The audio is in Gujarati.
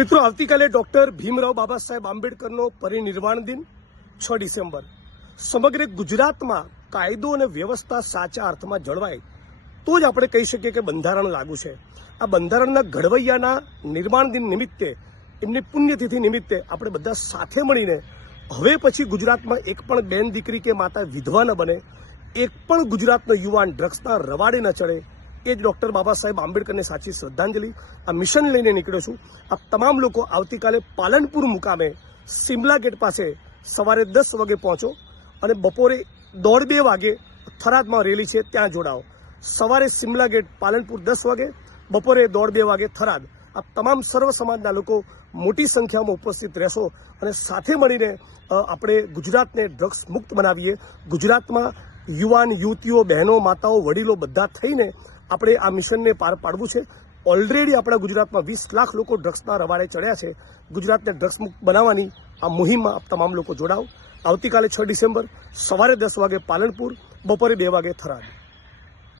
મિત્રો, આવતીકાલે ડોક્ટર ભીમરાવ બાબા સાહેબ આંબેડકરનો પરિનિર્વાણ દિન 6 ડિસેમ્બર. સમગ્ર ગુજરાતમાં કાયદો અને વ્યવસ્થા સાચા અર્થમાં જળવાય તો જ આપણે કહી શકીએ કે બંધારણ લાગુ છે. આ બંધારણના ઘડવૈયાના નિર્માણ દિન નિમિત્તે, એમની પુણ્યતિથિ નિમિત્તે આપણે બધા સાથે મળીને હવે પછી ગુજરાતમાં એક પણ બેન દીકરી કે માતા વિધવા ન બને, એક પણ ગુજરાતનો યુવાન ડ્રગ્સના રવાડે ન ચડે, એ જ ડૉક્ટર બાબા સાહેબ આંબેડકરને સાચી શ્રદ્ધાંજલિ. આ મિશન લઈને નીકળ્યો છું. આ તમામ લોકો આવતીકાલે પાલનપુર મુકામે સિમલા ગેટ પાસે સવારે 10 વાગે પહોંચો અને બપોરે 1:30 વાગે થરાદમાં રેલી છે, ત્યાં જોડાઓ. સવારે સિમલા ગેટ પાલનપુર 10 વાગે, બપોરે 1:30 વાગે થરાદ. આ તમામ સર્વ સમાજના લોકો મોટી સંખ્યામાં ઉપસ્થિત રહેશો અને સાથે મળીને આપણે ગુજરાતને ડ્રગ્સ મુક્ત બનાવીએ. ગુજરાતમાં યુવાન યુવતીઓ, બહેનો, માતાઓ, વડીલો બધા થઈને આપણે આ મિશનને પાર પાડવું છે. ઓલરેડી આપણા ગુજરાતમાં 20 લાખ લોકો ડ્રગ્સના રવાડે ચડ્યા છે. ગુજરાતને ડ્રગ્સ મુક્ત બનાવવાની આ મુહિમમાં તમામ લોકો જોડાઓ. આવતીકાલે 6 ડિસેમ્બર સવારે 10 વાગે પાલનપુર, બપોરે 2 વાગે થરાદ.